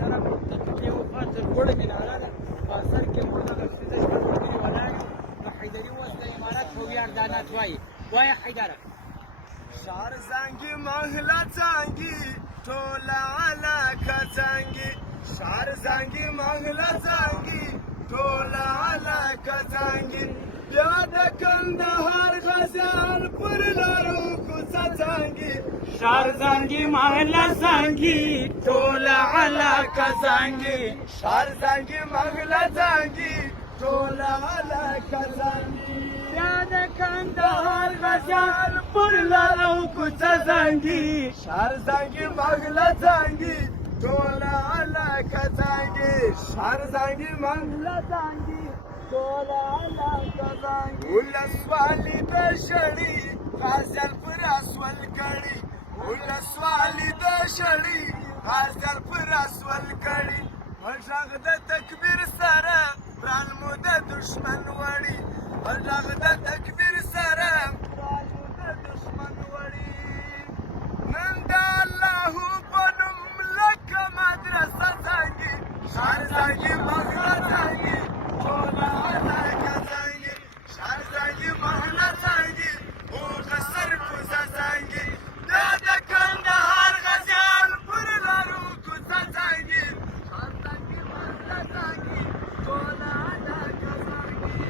طرف ته د یو خوا تر ګوړه مناره ده په سر کې موږ دغه ښځه ژوند وکړي ولاړ یو نو حیدري اوس د امارت په ویاړ دا نعت وایي وایه حیدره شار زنگی محله زنگی ټوله علاقه زنگی شار زنگی محله زنگی ټوله علاقه زنگی بیا د کندهار غزل پر لارو کوڅه زنگی شار زنگی محله زنگی ټوله علاقه زنگی شار زنگی محله زنگی ټوله علاقه زنگی بیا د کندهار غزل پر لارو کوڅه زنگی شار زنگی محله زنگی ټوله علاقه زنگی شار زنگی محله زنگی ټوله علاقه زنگی ولسوالي د شړۍ غزل پر اسول کړي ولسوالي د شړۍ غزل پر اسول کړي غږ د تکبیر سره پران مو د دشمن وړي غږ د تکبیر سره پران مو د دشمن وړي نن د الله په نوم لکه مدرسه زنګي شار زنګي محله زنګي ټوله علاقه زنګي شار زنګي محله زنګي اوږه سر کوزه زنګي دا د کندهار غزل پر لارو کوڅه زنګي شار زنګي محله زنګي ټوله علاقه زنګي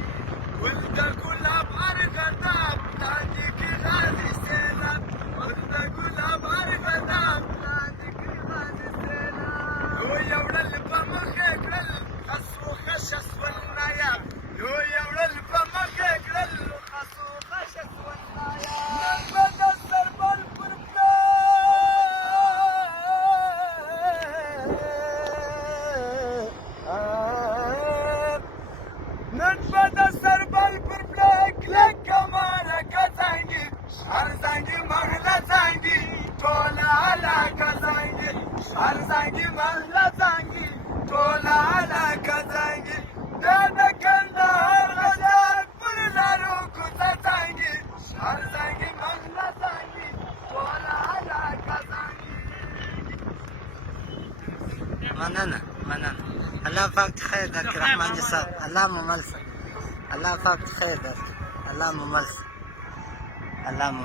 ګل د ګلاب ارغنداب لاندې کې غازي سیلاب ګل د ګلاب ارغنداب لاندې کې غازي سیلاب یو یوړل په مخې کړل خسو خشس ونایا یو یوړل په مخې کړل خسو خشس ونایا نن به د سربل پر نن به د سربل پر پلک لکه مارکه زنګي شار زنګي محله زنګي ټوله علاقه زنګي شار زنګي محله زنګي ټوله علاقه زنګي دا د کندهار غزل پر لارو کوڅه زنګي شار زنګي محله زنګي ټوله علاقه زنګي مننه الله پاک خیر درکړي رحمان صاحب الله مو مل الله پاک خیر درکړي الله مو مل الله مو